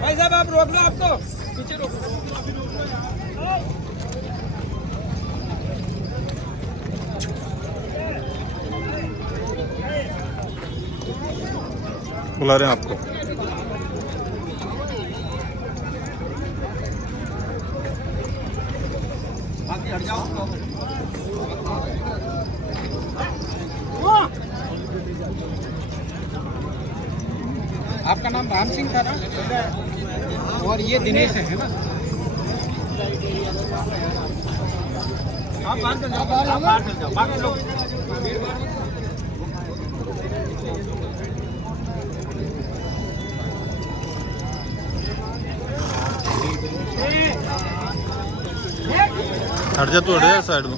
भाई साहब आप रोक लो, आपको पीछे रोक लो। बुला रहे हैं आपको। आपका नाम राम सिंह था ना, और ये दिनेश है ना? आप बाहर चल जाओ, आप बाहर चल जाओ, बाकी लोग हट जा, तू हट जा साइड में।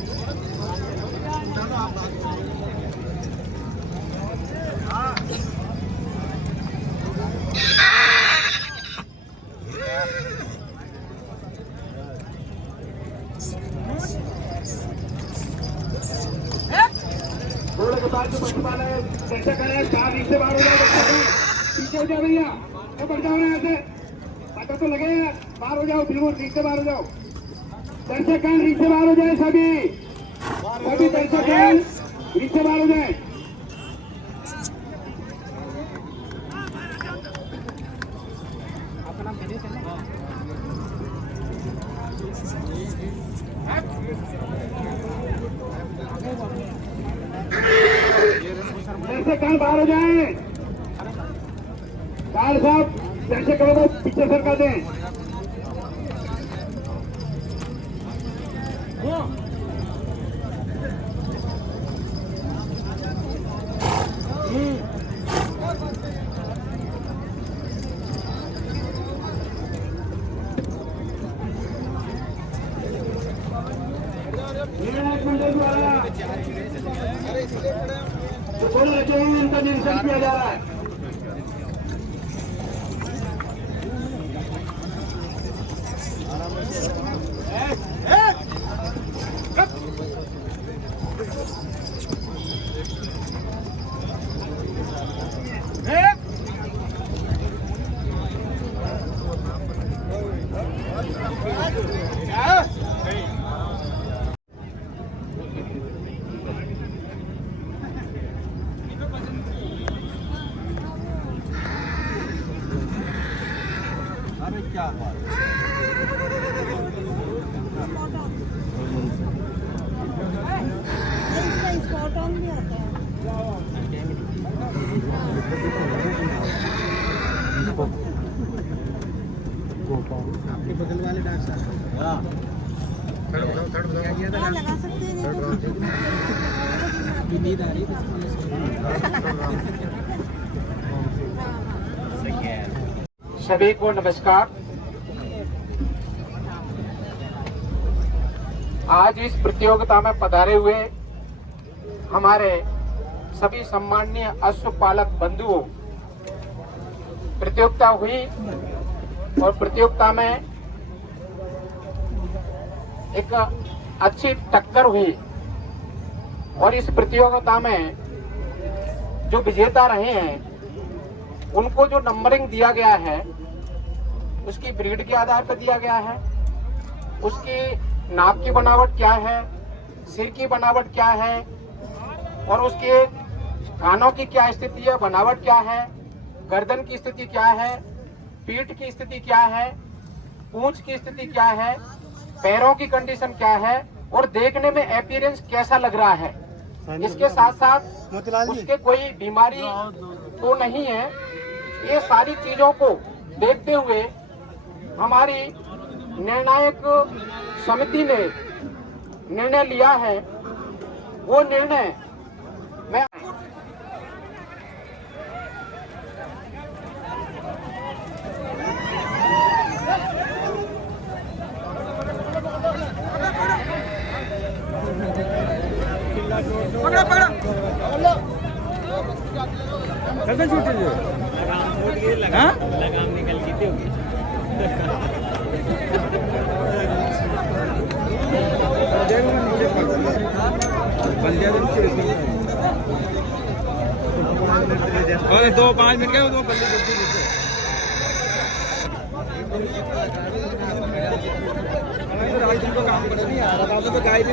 रोड के पास जो बच्चे वाला है चर्चा करें, चार रीच से बाहर हो जाओ, पीछे हो जाओ भैया, वो बढ़ जाओ यहाँ से, पता तो लगे, बाहर हो जाओ, बिल्कुल रीच से बाहर हो जाओ। दर्शकगण रीच से बाहर हो जाए, सभी दर्शकगण रीच से बाहर हो जाए। आपका नाम दिनेश है ना? दर्शकगण बाहर हो जाए, काल साहब दर्शकों को पीछे सरका दें। मंडल द्वारा जो थोड़े लगे हैं उनका निरीक्षण किया जा रहा है। क्या बात स्पॉट ऑन भी आता है। आपके बगल वाले डॉक्टर साहब लगा सकते हैं, नींद आ रही है। सभी को नमस्कार। आज इस प्रतियोगिता में पधारे हुए हमारे सभी सम्माननीय अश्वपालक बंधुओं, प्रतियोगिता हुई और प्रतियोगिता में एक अच्छी टक्कर हुई और इस प्रतियोगिता में जो विजेता रहे हैं उनको जो नंबरिंग दिया गया है उसकी ब्रीड के आधार पर दिया गया है, उसकी नाक की बनावट क्या है, सिर की बनावट क्या है और उसके कानों की क्या स्थिति है, बनावट क्या है, गर्दन की स्थिति क्या है, पीठ की स्थिति क्या है, पूंछ की स्थिति क्या है, पैरों की कंडीशन क्या है और देखने में अपीयरेंस कैसा लग रहा है। इसके साथ साथ उसके कोई बीमारी तो नहीं है। ये सारी चीजों को देखते हुए हमारी निर्णायक समिति ने निर्णय लिया है। वो निर्णय मैं कैसे छूटे जो लगाम निकल गई थी होगी। बन गया अरे 2-5 मिनट गए वो बल्ली दूसरी काम कर नहीं आ रहा था तो गाय भी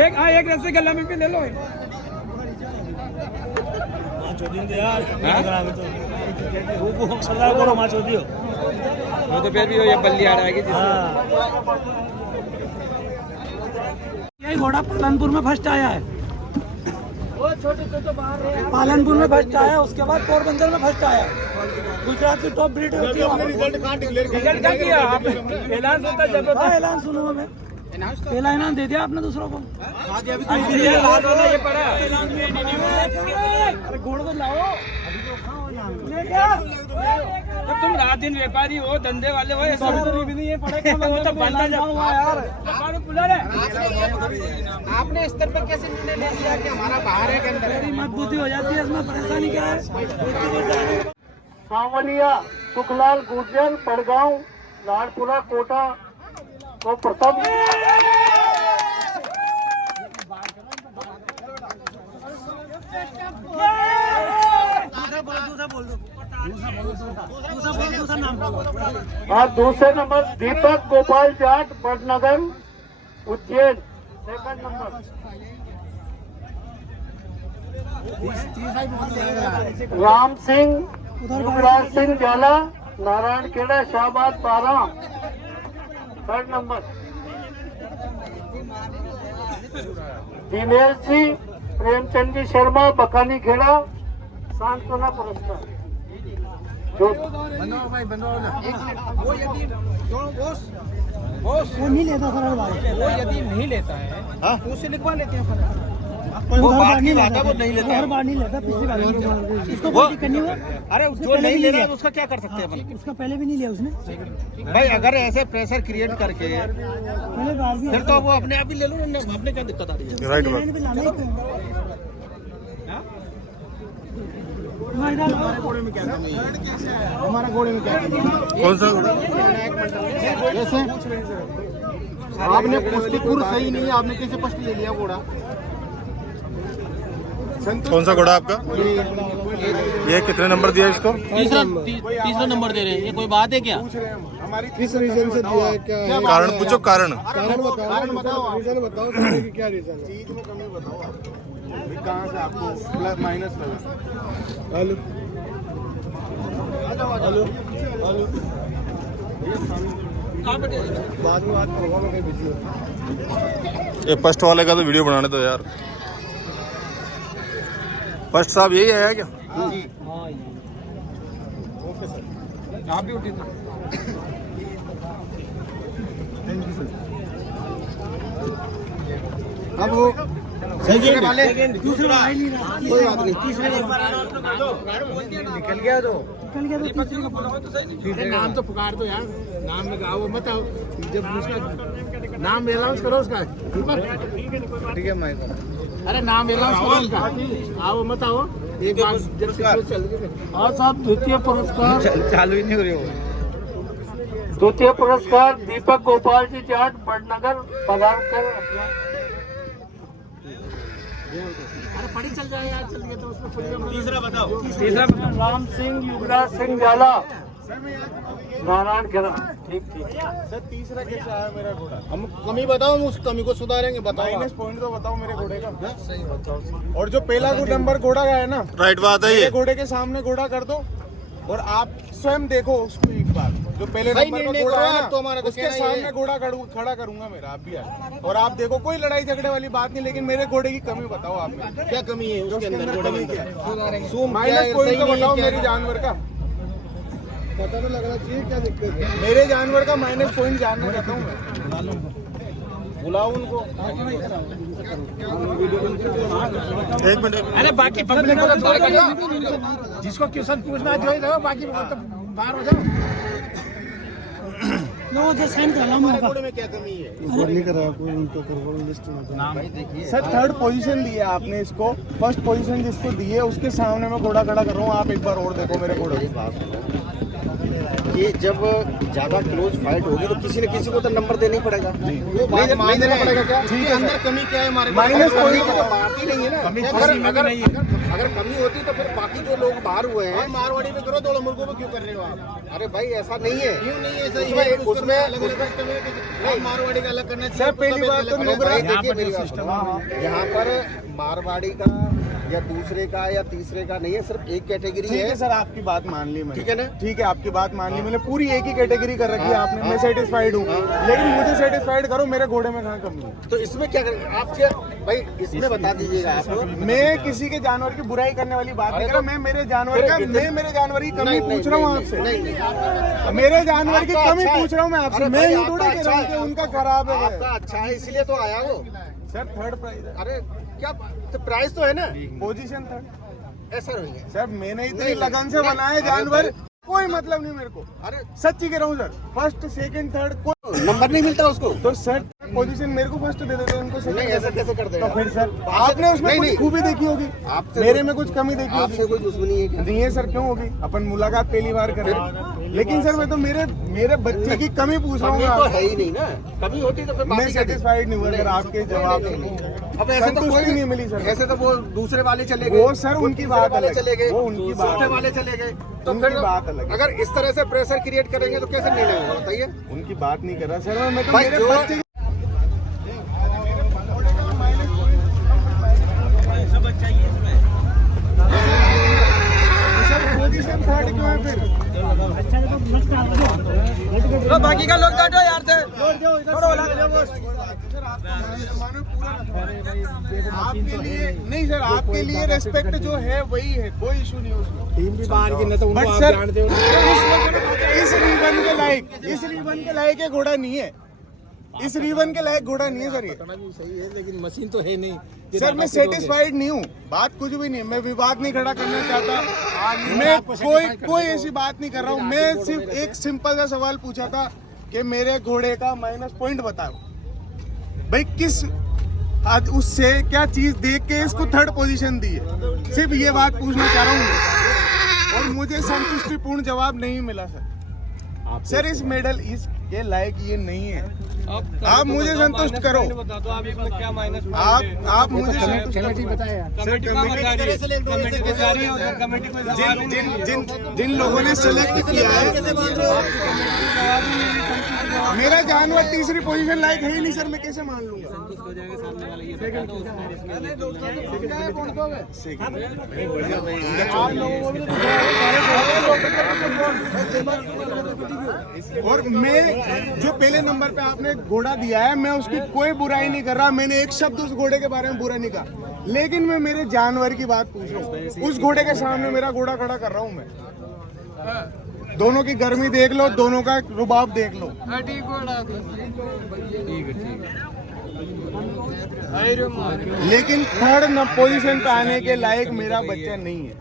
एक हाँ एक रस्से गला में भी ले लो सरदार को माँ चोदियो वो तो फिर भी ये बल्ली आ जाएगी यही घोड़ा पालनपुर में फर्स्ट आया है। पालनपुर में फर्स्ट आया, उसके बाद पोरबंदर में फर्स्ट आया। गुजरात की टॉप ब्रीड होती है। रिजल्ट क्या किया आपने? ऐलान सुनता जब हाँ, ऐलान सुनो मैं पहला इनाम दे दिया आपने दूसरों को। ये पड़ा अरे घोड़ को लाओ तो तुम रात दिन व्यापारी हो धंधे वाले हो ऐसा भी नहीं है पड़े वो तो बनता यार आपने इस स्तर पर कैसे निर्णय ले लिया कि हमारा बाहर है के अंदर मेरी मजबूती हो जाती है, इसमें परेशानी क्या है। सांवलिया सुखलाल गुर्जर पड़गांव लालपुरा कोटा को प्रथम और दूसरे नंबर दीपक गोपाल जाट बड़नगर उज्जैन सेकंड नंबर। राम सिंह युवराज सिंह जाला नारायण खेड़ा शाहबाद 12 थर्ड नंबर। दिनेश जी प्रेमचंद जी शर्मा बकानी खेड़ा सांत्वना पुरस्कार। वो यदि वो नहीं लेता सर भाई, वो यदि नहीं लेता है तो उसे लिखवा लेते हैं फर्क। वो हर बार नहीं वो लेता, नहीं लेता हर बार नहीं लेता। पिछली बार नहीं लिया। इसको कोई दिक्कत नहीं हुआ। अरे जो नहीं ले रहा है उसका क्या कर सकते हैं अपन? उसका पहले भी नहीं लिया उसने। भाई अगर ऐसे प्रेशर क्रिएट करके पहले बार भी फिर तो वो अपने आप ही ले लो ना, अपने क्या दिक्कत आ रही है? राइट लेने पे लाना ही क्यों? हाँ, इधर आओ। हमारा घोड़े में क्या कौन सा जैसे आपने पुष्टिपुर सही नहीं है, आपने कैसे पष्ट ले लिया घोड़ा? कौन सा घोड़ा आपका? ये कितने नंबर दिया इसको? तीसरा नंबर दे रहे हैं, ये कोई बात है क्या? हमारी किस रीजन से दिया है, क्या है? कारण पूछो, कारण। कारण बताओ रीजन बताओ सारे की क्या रीजन है? चीज में कमी बताओ आप। कहाँ से आपको प्लस माइनस लगा? हेलो हेलो हेलो बाद में बात करूँगा मैं, कहीं बिजी हूँ। ये फर्स्ट वाले का तो वीडियो बनाने दो यार। फर्स्ट साहब यही है क्या? आप भी उठी थे। अब वो दूसरे वाले दूसरे भाई नहीं रहा। कोई बात नहीं। तीसरे निकल गया तो निकल गया तो तीसरे का बोला। अरे नाम तो पुकार दो यार, नाम में गाओ मत आओ, जब उसका नाम अनाउंस करो उसका। ठीक है मैं अरे नाम अनाउंस करो उसका, आओ मत आओ एक बार जब चल गए। और साहब द्वितीय पुरस्कार चालू ही नहीं हो रही हो। द्वितीय पुरस्कार दीपक गोपाल जी जाट बड़नगर पधारकर अरे पड़ी चल जाए यार, चल गए तो उसमें पूरी। तीसरा बताओ। तीसरा राम सिंह युवराज सिंह जाला नारायण खेड़ा। ठीक ठीक। सर तीसरा कैसा है मेरा घोड़ा? हम कमी बताओ, हम उस कमी को सुधारेंगे। बताओ माइनस पॉइंट तो बताओ मेरे घोड़े का। सही बताओ। और जो पहला नंबर घोड़ा का है ना, राइट बात है ये। मेरे घोड़े के सामने घोड़ा कर दो और आप स्वयं देखो उसको एक बार। जो पहले सही नंबर का निर्णय घोड़ा करो है आप, ना, तो हमारा तो उसके कहना ये है। सामने घोड़ा खड़ा करूंगा मेरा, आप भी आए और आप देखो। कोई लड़ाई झगड़े वाली बात नहीं, लेकिन मेरे घोड़े की कमी बताओ आपने। क्या कमी है उसके अंदर? कमी क्या है? सूम माइनस पॉइंट तो बताओ क्या मेरे है? जानवर का। पता तो लगना चाहिए क्या दिक्कत है। मेरे जानवर का माइनस पॉइंट जानना चाहता हूँ मैं। बुलाओ उनको। एक मिनट। अरे बाकी पब्लिक को तो बाहर कर दो, जिसको क्वेश्चन पूछना है जो ही दो, बाकी तो बाहर हो जाओ। वो जो साइन कर रहा हूँ में क्या कमी है? नहीं कर रहा कोई, उनको करो लिस्ट में। सर थर्ड पोजीशन दी है आपने इसको, फर्स्ट पोजीशन जिसको दी है उसके सामने मैं घोड़ा खड़ा कर रहा हूँ। आप एक बार और देखो मेरे घोड़े के पास। कि जब ज्यादा क्लोज फाइट होगी तो किसी न किसी को तो नंबर देना ही पड़ेगा। वो बात मान देना पड़ेगा क्या? ठीक है, अंदर कमी क्या है हमारे माइनस कमी की तो बात ही नहीं है ना। अगर कमी होती तो फिर बाकी जो लोग बाहर हुए हैं मारवाड़ी में करो, दो मुर्गों में क्यों कर रहे हो आप? अरे भाई ऐसा नहीं है। क्यों नहीं है? उसमें मारवाड़ी का अलग करना सर पहली बात तो भाई देखिए मेरी बात सुनो। यहाँ पर मारवाड़ी का या दूसरे का या तीसरे का नहीं है, सिर्फ एक कैटेगरी ठीक है। है सर, आपकी बात मान ली मैंने। ठीक है ना? ठीक है, आपकी बात मान ली मैंने। पूरी एक ही कैटेगरी कर रखी है आपने। मैं सेटिस्फाइड हूँ, लेकिन मुझे सेटिस्फाइड करो, मेरे घोड़े में कहाँ कमी है? तो इसमें क्या करें आप? क्या भाई इसमें बता दीजिएगा आप। मैं किसी के जानवर की बुराई करने वाली बात नहीं कर रहा। मैं मेरे जानवर की कमी पूछ रहा हूँ आपसे। मेरे जानवर की कमी पूछ रहा हूँ मैं आपसे। मैं यूँ थोड़ी कह रहा हूँ कि उनका खराब है। आपका अच्छा है इसलिए तो आया वो। सर थर्ड प्राइज है। अरे क्या तो प्राइस तो है ना? Position third. ऐसा नहीं है सर मैंने इतनी नहीं, लगन से नहीं, बनाए अरे जानवर, कोई मतलब नहीं मेरे को। अरे सच्ची कह रहा हूँ सर, फर्स्ट सेकंड थर्ड कोई नंबर नहीं मिलता उसको। तो सर पोजीशन मेरे को फर्स्ट दे देते हैं, उनको नहीं सेकंड। ऐसा कैसे कर देगा? तो फिर सर आपने उसमें नहीं, कुछ नहीं। खूबी देखी होगी, आपसे मेरे में कुछ कमी देखी आपसे होगी। कोई दुश्मनी है क्या? नहीं है सर, क्यों होगी? अपन मुलाकात पहली बार कर रहे हैं। लेकिन सर मैं तो मेरे बच्चे की कमी पूछ रहा कमी हूँ। तो है ही नहीं ना। कमी होती तो फिर बात मैं ही क्या थी? सेटिस्फाइड नहीं हुआ सर आपके जवाब से। अब ऐसे तो संतुष्टि कोई नहीं मिली सर। ऐसे तो वो दूसरे वाले चले गए। वो सर उनकी बात वाले अलग, चले गए, वो उनकी बात चौथे अलग। वाले चले गए। तो उनकी फिर बात अलग है। अगर इस तरह से प्रेशर क्रिएट करेंगे तो कैसे निर्णय होगा बताइए? उनकी बात नहीं कर रहा सर मैं तो भाई मेरे जो बच्चे पोजीशन थर्ड क्यों है फिर? बाकी का लोग काटो यार से। आपके लिए नहीं सर, आपके लिए रेस्पेक्ट जो है वही है, कोई इशू नहीं है उसमें। टीम भी बाहर की न तो बट सर इस रिबन के लायक ये घोड़ा नहीं है। इस रिबन के लायक घोड़ा नहीं है सर ये। सही है लेकिन मशीन तो है नहीं। सर मैं सेटिस्फाइड नहीं हूँ, बात कुछ भी नहीं है। मैं विवाद नहीं खड़ा करना चाहता। मैं कोई ऐसी बात नहीं कर रहा हूँ। मैं सिर्फ एक सिंपल सा सवाल पूछा था कि मेरे घोड़े का माइनस पॉइंट बताओ। भाई किस उससे क्या चीज देख के इसको थर्ड पोजीशन दी है? सिर्फ ये बात पूछना चाह रहा हूँ और मुझे संतुष्टिपूर्ण जवाब नहीं मिला सर। सर इस मेडल इसके लायक ये नहीं है। आप मुझे संतुष्ट करो। आप मुझे संतुष्ट जिन लोगों ने सेलेक्ट किया है, मेरा जानवर तीसरी पोजीशन लायक है ही नहीं सर, मैं कैसे मान लूंगा? और मैं जो पहले नंबर पे आपने घोड़ा दिया है, मैं उसकी कोई बुराई नहीं कर रहा। मैंने एक शब्द उस घोड़े के बारे में बुरा नहीं कहा, लेकिन मैं मेरे जानवर की बात पूछ रहा हूँ। उस घोड़े के सामने मेरा घोड़ा खड़ा कर रहा हूँ मैं। दोनों की गर्मी देख लो, दोनों का रुबाब देख लो। लेकिन थर्ड पोजीशन पे आने के लायक मेरा बच्चा नहीं है।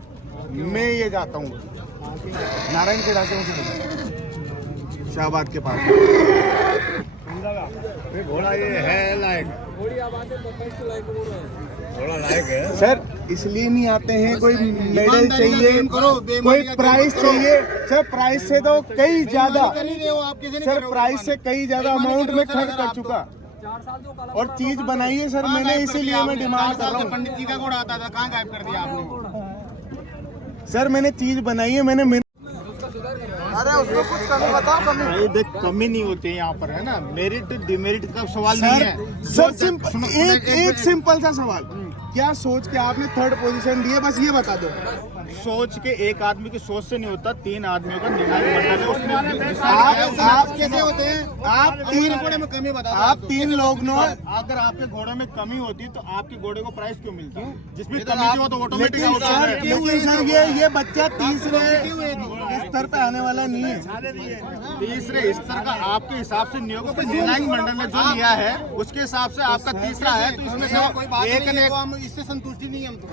मैं ये जाता हूँ नारायण खेड़ा से शाहबाद के पास। घोड़ा ये है लायक, घोड़ा लायक है सर इसलिए नहीं आते हैं, कोई मेडल चाहिए, कोई प्राइस चाहिए। सर प्राइस से तो कई ज्यादा, सर प्राइस से कई ज्यादा अमाउंट में खर्च कर चुका और चीज बनाई है सर मैंने, इसीलिए मैं डिमांड कर रहा हूँ। पंडित जी का घोड़ा आता था, कहाँ गायब कर दिया आपने? सर मैंने चीज बनाई है, मैंने अरे उसको कुछ कमी बताओ। कमी देख कमी नहीं होती है यहाँ पर, है ना? मेरिट डिमेरिट का सवाल नहीं है। सर एक सिंपल सा सवाल, क्या सोच के आपने थर्ड पोजीशन दी है, बस ये बता दो। सोच के एक आदमी की सोच से नहीं होता, 3 आदमियों का निर्णय मंडल है, उसमें आप कैसे होते हैं? आप घोड़े में कमी बता। आप 3 लोग नो। अगर आपके घोड़े में कमी होती तो आपके घोड़े को प्राइस क्यों मिलता? जिसमें कमी थी वो तो ऑटोमेटिक होता है। लेकिन सर ये बच्चा तीसरे स्तर पे आने वाला नहीं है। तीसरे स्तर का आपके हिसाब से नियोग निर्णायक मंडल ने जो लिया है उसके हिसाब से आपका तीसरा है, तो इसमें से एक ने इससे संतुष्टि नहीं है। हम तो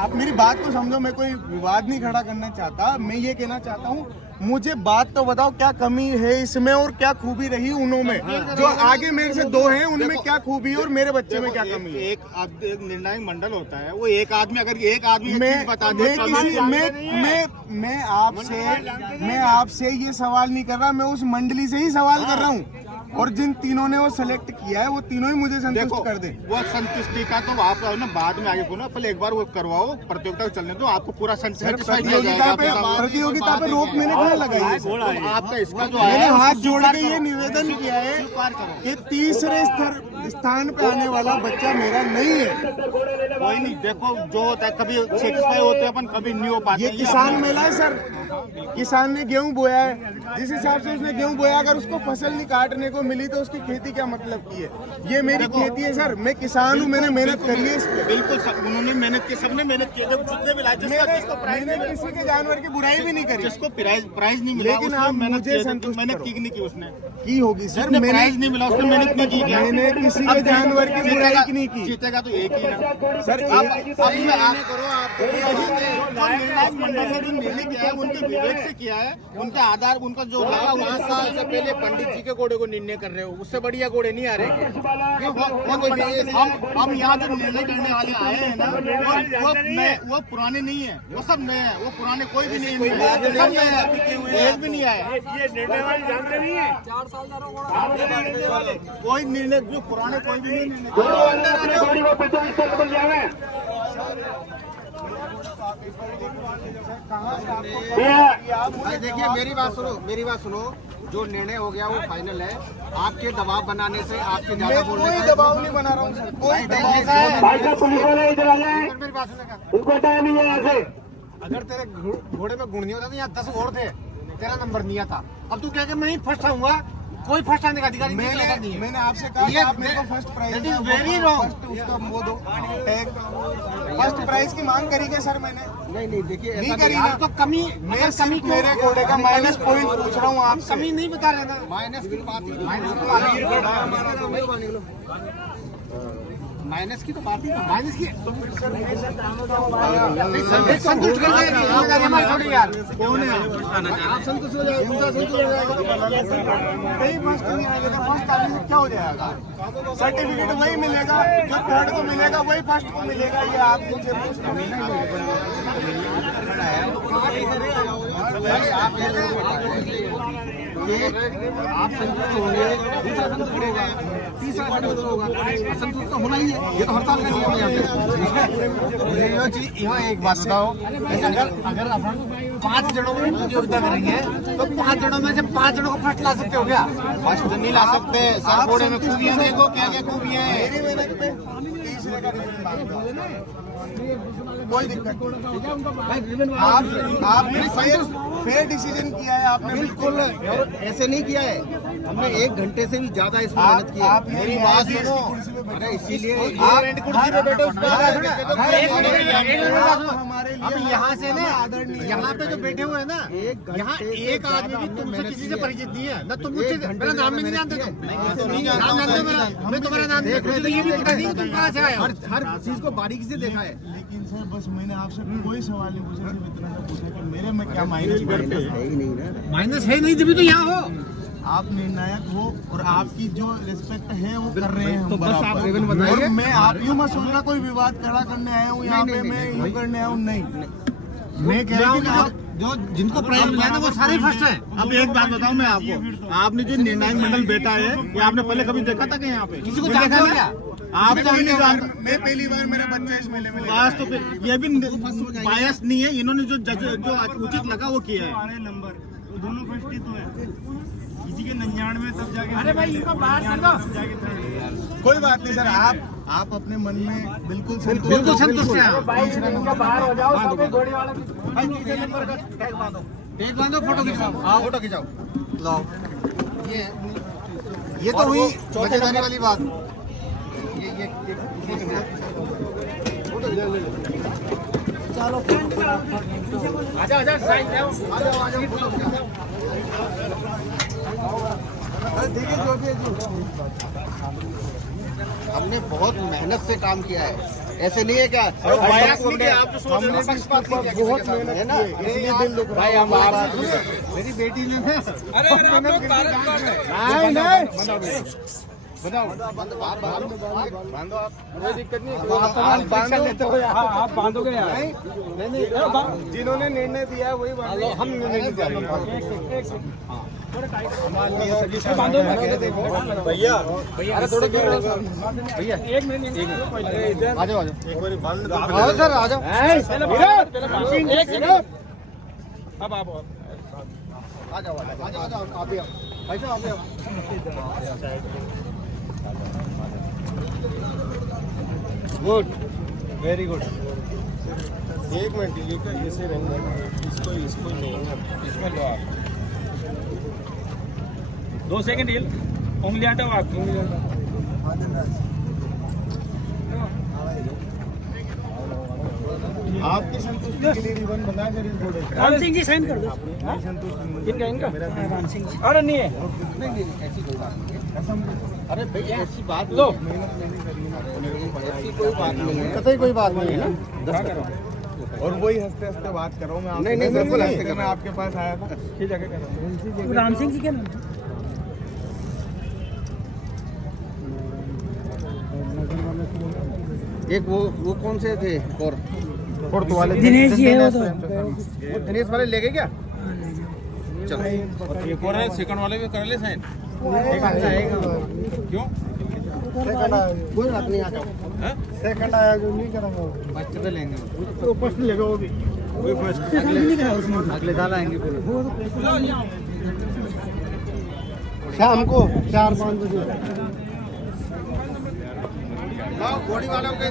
आप मेरी बात को समझो, मैं कोई विवाद नहीं खड़ा करना चाहता। मैं ये कहना चाहता हूँ मुझे बात तो बताओ, क्या कमी है इसमें और क्या खूबी रही उन्होंने जो आगे मेरे से दो हैं, उनमें क्या खूबी और मेरे बच्चे में क्या कमी है? एक निर्णायक मंडल होता है, वो एक आदमी अगर एक आदमी मैं बता दे, मैं आपसे ये सवाल नहीं कर रहा, मैं उस मंडली से ही सवाल कर रहा हूँ, और जिन तीनों ने वो सेलेक्ट किया है वो तीनों ही मुझे संतुष्ट कर दे। वो संतुष्टि का तो आप ना बाद में आगे बोलो, पहले एक बार वो करवाओ, प्रतियोगिता चलने दो, आपको पूरा प्रतियोगिता पे रोक मैंने कहाँ लगाई है? तो आपका इसका जो मैंने है हाथ जोड़ के ये निवेदन किया है कि तीसरे स्थान पे आने वाला बच्चा मेरा नहीं है। कोई नहीं, देखो जो होता है, कभी सेटिस्फाई होते हैं अपन, कभी नहीं हो पाते। ये किसान मेला है सर, किसान ने गेहूं बोया है, जिस हिसाब से उसने गेहूं बोया, अगर उसको फसल नहीं काटने को मिली तो उसकी खेती क्या मतलब की है? ये मेरी खेती है सर, मैं किसान हूँ, मैंने मेहनत करी है इस पे। बिल्कुल, उन्होंने मेहनत की, सबने मेहनत की, जब जितने भी मैंने किसी के जानवर की बुराई भी नहीं करी, जिसको प्राइज नहीं मिला, लेकिन आप मुझे संतुष्ट मेहनत की नहीं की उसने की होगी सर। जिसने प्राइज नहीं मिला उसने मेहनत नहीं की, मैंने किसी के जानवर की बुराई नहीं की। जीतेगा तो एक ही ना सर, मंडल ने जो निर्णय किया है उनके विवेक से किया है, उनका आधार, उनका जो 5 साल से पहले पंडित जी के घोड़े को निर्णय कर रहे हो, उससे बढ़िया घोड़े नहीं आ रहे हैं। हम यहाँ जो निर्णय करने वाले आए हैं ना, वो पुराने नहीं है, वो सब नए हैं, वो पुराने कोई भी नहीं है, सब नए हैं, एक भी नहीं आए। ये निर्णय वाले जानते नहीं है, 4 साल कोई निर्णय, जो पुराने कोई भी नहीं देखिए मेरी बात सुनो, जो निर्णय हो गया वो फाइनल है। आपके दबाव बनाने से, आपके ज्यादा बोलने कोई से दबाव नहीं बना रहा हूँ सर, कोई उनको टाइम नहीं है ऐसे। अगर तेरे घोड़े में गुण नहीं होता तो यहाँ 10 घोड़े थे, तेरा नंबर नहीं आता। अब तू क्या कि मैं ही फर्स्ट आऊंगा, कोई फर्स्ट आने का अधिकारी नहीं है। मैंने आपसे कहा आप मेरे को first prize, That is very wrong। उसका वो दो टैग, फर्स्ट प्राइज की मांग करी क्या सर? मैंने नहीं देखिए नहीं ऐसा करी नहीं, ना। तो कमी, मैं सिर्फ मेरे घोड़े का माइनस पॉइंट पूछ रहा हूँ आपसे। कमी नहीं बता रहे ना, माइनस की बात ही, माइनस की तो बात ही, माइनस की संतुष्ट कर देंगे थोड़ी यार। कौन है आप संतुष्ट हो जाएगा, दूसरा संतुष्ट हो जाएगा। कहीं फर्स्ट नहीं आएगा तो फर्स्ट आने से क्या हो जाएगा? सर्टिफिकेट वही मिलेगा जो थर्ड को मिलेगा, वही फर्स्ट को मिलेगा। ये आप मुझे आप संतुष्ट होंगे, दूसरा संतुष्ट होगा, तीसरा संतुष्ट होगा, असंतुष्ट तो होना ही है। ये तो हर साल का नियम है यहाँ पे। यहाँ एक बात बताओ, अगर अपन 5 जनों में प्रतियोगिता करेंगे तो 5 जनों में से 5 जनों को फर्स्ट ला सकते हो क्या? फर्स्ट नहीं ला सकते सर, घोड़े में खूबियां देखो, क्या क्या खूबियां है। तीसरे का रिबन बांध दो, कोई दिक्कत नहीं। आपने फेयर डिसीजन किया है, आपने बिल्कुल ऐसे नहीं किया है, हमने 1 घंटे से भी ज्यादा इसमें मेहनत की है। मेरी बात सुनो, अरे इसीलिए आप कुर्सी पे बैठे, अब यहाँ से ना, यहाँ पे जो बैठे हुए हैं ना, यहाँ एक आदमी भी तुमसे किसी से परिचित नहीं है ना, तुम मुझसे मेरा नाम भी नहीं जानते, तुम नाम जानते हो मेरा, मैं तुम्हारा नाम नहीं, मुझे तो ये भी पता नहीं कि तुम कहाँ से आए हो। हर चीज को बारीकी से देखा है। लेकिन सर बस मैंने आपसे कोई सवाल नहीं पूछा, सिर्फ इतना सा पूछा कि मेरे में क्या माइनस माइनस है नहीं, जब तो यहाँ हो। आप निर्णायक हो और आपकी जो रिस्पेक्ट है वो कर रहे हैं हम तो बस आप बराबर। रिबन बनाइए। और मैं आप यूँ मत सोचना कोई विवाद खड़ा करने आया हूँ यहाँ पे, मैं यूँ करने आया हूँ, नहीं। मैं कह रहा हूँ कि जो जिनको प्राइज मिला है ना वो सारे फर्स्ट हैं। अब एक बात बताऊं मैं आपको, आपने जो निर्णायक मंडल बैठा है, ये आपने पहले कभी देखा था कि यहाँ पे किसी को जानते हो क्या? आप तो नहीं जानते। मैं पहली बार मेरा बच्चा इस मेले में बायस तो फिर ये भी बायस नहीं है, इन्होंने जो उचित लगा वो किया है। नंबर दोनों फर्स्ट ही तो है, किसी के 99 तब जाके। अरे भाई इनको बाहर कर दो। कोई बात नहीं सर, आप अपने मन में बिल्कुल संतुष्ट हैं। बाहर हो जाओ, सब घोड़े वाला टैग बांधो, फोटो खिंचाओ, फोटो खिंचाओ, लाओ। ये तो हुई मजेदारी वाली बात। आजा साइन जाओ, आ जाओ देखिए जो भी हमने बहुत मेहनत से काम किया है। ऐसे नहीं है क्या? प्रयास नहीं किया, आप जो सोच रहे हो पक्षपात नहीं किया, बहुत मेहनत की है, इसलिए दिल दुख रहा है। हम आप मेरी बेटी ने ना अरे आप लोग नहीं नहीं बांधो आप, कोई दिक्कत नहीं, आप बांधो, आप बांधोगे यार। नहीं जिन्होंने निर्णय दिया है वही बांधो, हम निर्णय नहीं दिया। बांधो भैया अरे थोड़ा भैया एक मिनट आ जाओ आओ सर आ जाओ। एक सेकंड अब आप आ जाओ आप भी आओ भाई साहब, आप भी आओ। Good, very good. एक मिनट, ये क्या ऐसे रहने इसको नहीं, इसमें लो आप 2 सेकंड हिल उंगली हटाओ आप आपकी संतुष्टि के लिए रिबन बनाए सर इस घोड़े का। राम सिंह जी साइन कर दो। इनका इनका राम सिंह जी। अरे नहीं है ऐसी कोई बात नहीं है। अरे भाई ऐसी बात लो ऐसी कोई बात नहीं है, कतई कोई बात नहीं है ना। और वही हंसते हंसते बात कर रहा हूँ मैं आपसे। नहीं, बिल्कुल हंसते कर मैं आपके पास आया था। ये जगह कर राम सिंह जी क्या नाम है? एक वो कौन से थे और दिनेश जी है वो तो। वो दिनेश वाले ले गए क्या? चलो एक और है, सेकंड वाले भी कर ले साइन। क्यों? कोई बात नहीं, आ जाओ। सेकंड आया जो नहीं करेंगे फर्स्ट पे लेंगे, वो फर्स्ट लेगा वो भी। अगले साल आएंगे शाम को 4-5 बजे। घोड़ी वालों के